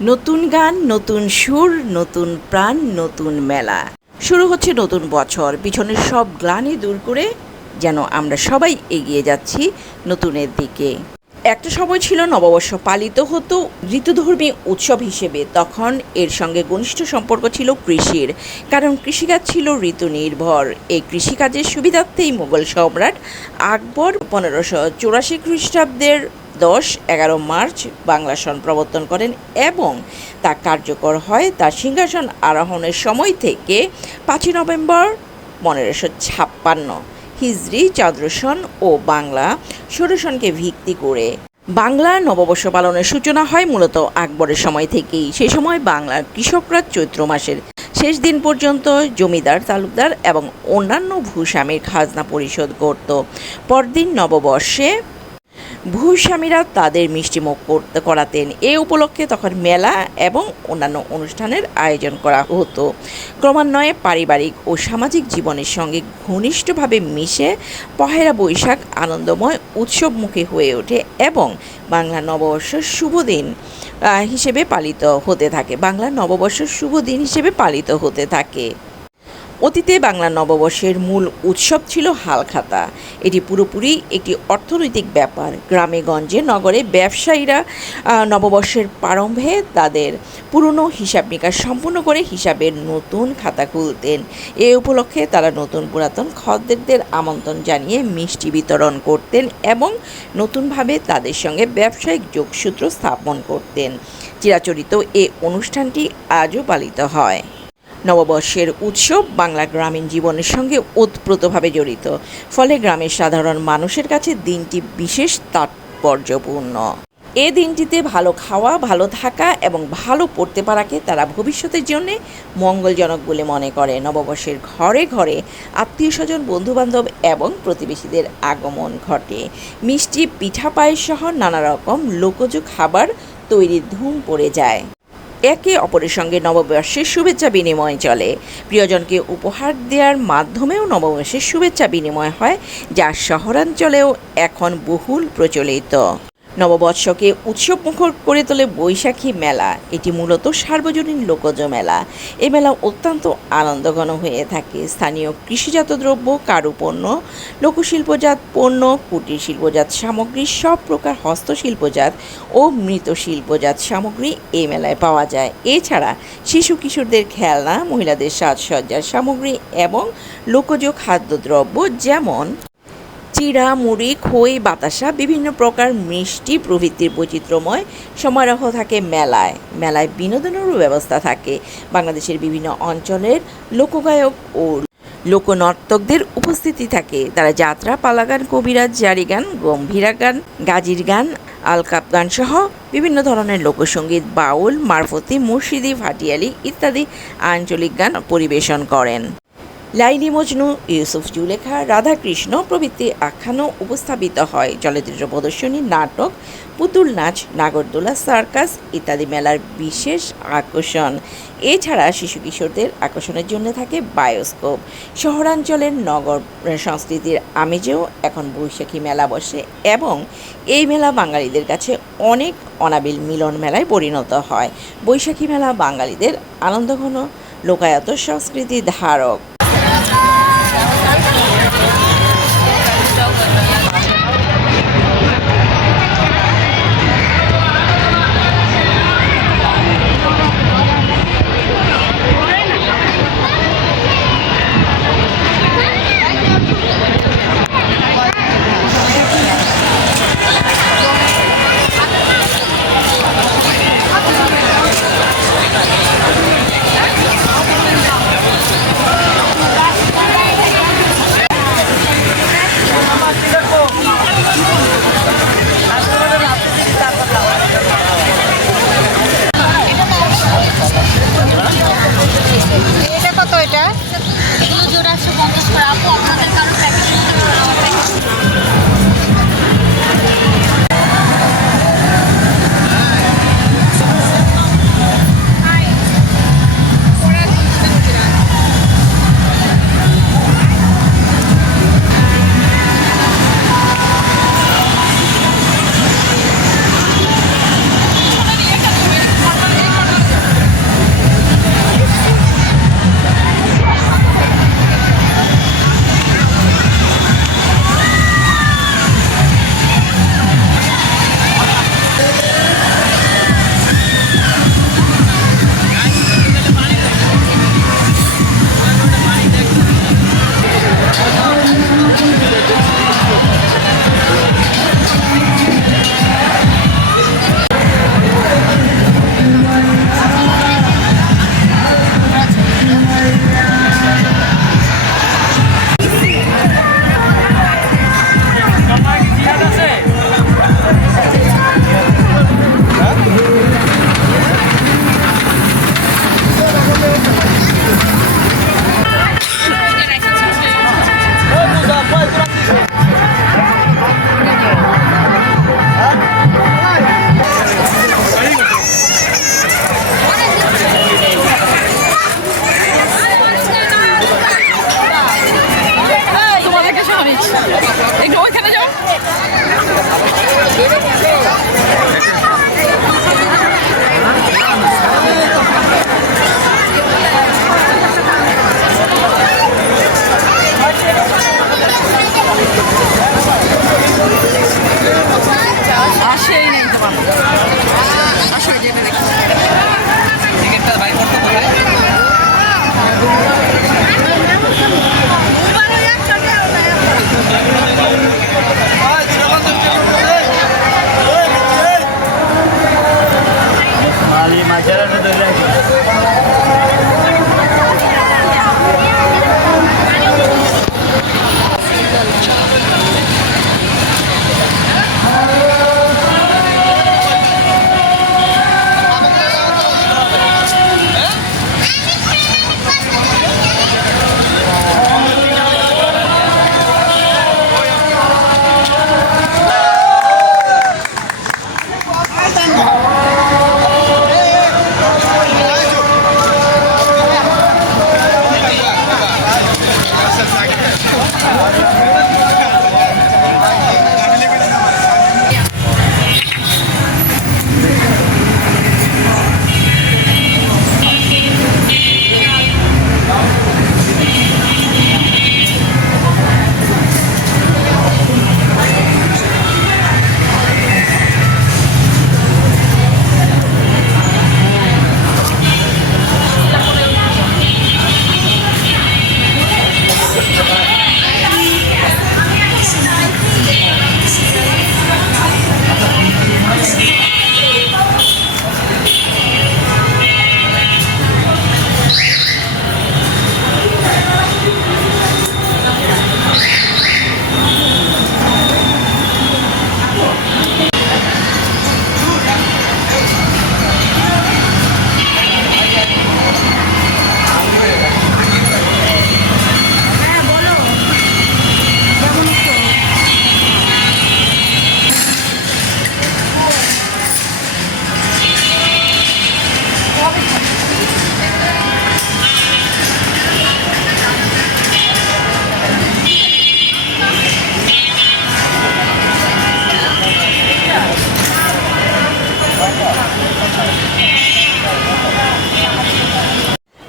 নতুন গান, নতুন সুর, নতুন প্রাণ, নতুন মেলা। শুরু হচ্ছে নতুন বছর। পিছনের সব গ্লানি দূর করে যেন আমরা সবাই এগিয়ে যাচ্ছি নতুনের দিকে। একটা সময় ছিল নববর্ষ পালিত হতো ঋতুধর্মী উৎসব হিসেবে। তখন এর সঙ্গে ঘনিষ্ঠ সম্পর্ক ছিল কৃষির। কারণ কৃষিকাজ ছিল ঋতু নির্ভর এই কৃষিকাজের সুবিধার্থেই মুঘল সম্রাট আকবর পনেরোশো চুরাশি খ্রিস্টাব্দের দশ, এগারো মার্চ বাংলা সন প্রবর্তন করেন এবং তা কার্যকর হয় তার সিংহাসন আরোহণের সময় থেকে পাঁচই নভেম্বর পনেরোশো ছাপ্পান্ন। হিজরি চাঁদ্রসন ও বাংলা ষোড়শনকে ভিত্তি করে। বাংলা নববর্ষ পালনের সূচনা হয় মূলত আকবরের সময় থেকেই। সে সময় বাংলার কৃষকরা চৈত্র মাসের শেষ দিন পর্যন্ত জমিদার, তালুকদার এবং অন্যান্য ভূস্বামীর খাজনা পরিশোধ করত। পরদিন নববর্ষে ভূস্বামীরা তাদের মিষ্টিমুখ করতে করাতেন। এ উপলক্ষে তখন মেলা এবং অন্যান্য অনুষ্ঠানের আয়োজন করা হতো। ক্রমান্বয়ে পারিবারিক ও সামাজিক জীবনের সঙ্গে ঘনিষ্ঠভাবে মিশে পহেলা বৈশাখ আনন্দময় উৎসবমুখী হয়ে ওঠে এবং বাংলা নববর্ষের শুভ দিন হিসেবে পালিত হতে থাকে। বাংলা নববর্ষের শুভ দিন হিসেবে পালিত হতে থাকে। অতীতে বাংলা নববর্ষের মূল উৎসব ছিল হালখাতা। এটি পুরোপুরি একটি অর্থনৈতিক ব্যাপার। গ্রামে গঞ্জে নগরে ব্যবসায়ীরা নববর্ষের প্রারম্ভে তাদের পুরনো হিসাব নিকাশ সম্পূর্ণ করে হিসাবের নতুন খাতা খুলতেন। এ উপলক্ষে তারা নতুন পুরাতন খদ্দেরদের আমন্ত্রণ জানিয়ে মিষ্টি বিতরণ করতেন এবং নতুনভাবে তাদের সঙ্গে ব্যবসায়িক যোগসূত্র স্থাপন করতেন। চিরাচরিত এই অনুষ্ঠানটি আজও পালিত হয়। নববর্ষের উৎসব বাংলা গ্রামীণ জীবনের সঙ্গে ওতপ্রোতভাবে জড়িত। ফলে গ্রামের সাধারণ মানুষের কাছে দিনটি বিশেষ তাৎপর্যপূর্ণ। এ দিনটিতে ভালো খাওয়া, ভালো থাকা এবং ভালো পড়তে পারাকে তারা ভবিষ্যতের জন্যে মঙ্গলজনক বলে মনে করে। নববর্ষের ঘরে ঘরে আত্মীয় স্বজন বন্ধুবান্ধব এবং প্রতিবেশীদের আগমন ঘটে। মিষ্টি, পিঠা পায়েস সহ নানা রকম লোকজ খাবার তৈরির ধুম পড়ে যায়। একে অপরের সঙ্গে নববর্ষের শুভেচ্ছা বিনিময় চলে। প্রিয়জনকে উপহার দেওয়ার মাধ্যমেও নববর্ষের শুভেচ্ছা বিনিময় হয়, যা শহরাঞ্চলেও এখন বহুল প্রচলিত। নববর্ষকে উৎসবমুখর করে তোলে বৈশাখী মেলা। এটি মূলত সার্বজনীন লোকজ মেলা। এ মেলা অত্যন্ত আনন্দঘন হয়ে থাকে। স্থানীয় কৃষিজাত দ্রব্য, কারুপণ্য, লোকশিল্পজাত পণ্য কুটির শিল্পজাত সামগ্রী, সব প্রকার হস্তশিল্পজাত ও মৃৎশিল্পজাত সামগ্রী এই মেলায় পাওয়া যায়। এছাড়া শিশু কিশোরদের খেলনা, মহিলাদের সাজসজ্জার সামগ্রী এবং লোকজ খাদ্যদ্রব্য যেমন চিড়া, মুড়ি, খই, বাতাসা, বিভিন্ন প্রকার মিষ্টি প্রভৃতির বৈচিত্র্যময় সমারোহ থাকে মেলায়। মেলায় বিনোদনেরও ব্যবস্থা থাকে। বাংলাদেশের বিভিন্ন অঞ্চলের লোকগায়ক ও লোকনর্তকদের উপস্থিতি থাকে। তারা যাত্রা, পালাগান, কবিরাজ, জারি গান, গম্ভীরা গান, গাজির গান, আলকাপ গান সহ বিভিন্ন ধরনের লোকসঙ্গীত বাউল, মারফতি, মুর্শিদি, ভাটিয়ালি ইত্যাদি আঞ্চলিক গান পরিবেশন করেন। লাইলি মজনু, ইউসুফ জুলেখা, রাধাকৃষ্ণ প্রভৃতি আখ্যানও উপস্থাপিত হয়। চলচ্চিত্র প্রদর্শনী, নাটক, পুতুল নাচ, নাগরদোলা সার্কাস ইত্যাদি মেলার বিশেষ আকর্ষণ। এছাড়া শিশু কিশোরদের আকর্ষণের জন্য থাকে বায়োস্কোপ। শহরাঞ্চলের নগর সংস্কৃতির আমেজেও এখন বৈশাখী মেলা বসে এবং এই মেলা বাঙালিদের কাছে অনেক অনাবিল মিলন মেলায় পরিণত হয়। বৈশাখী মেলা বাঙালিদের আনন্দঘন, লোকায়ত, সংস্কৃতি ধারক। এটা কত এটা?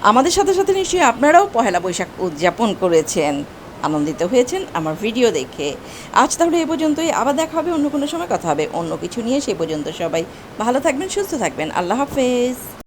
আমাদের সাথে সাথে নিশ্চয়ই আপনারাও পহেলা বৈশাখ উদযাপন করেছেন। আনন্দিত হয়েছেন আমার ভিডিও দেখে। আজ তাহলে এ পর্যন্তই। আবার দেখা হবে, অন্য কোনো সময় কথা হবে। অন্য কিছু নিয়ে সে পর্যন্ত সবাই ভালো থাকবেন, সুস্থ থাকবেন। আল্লাহ হাফেজ।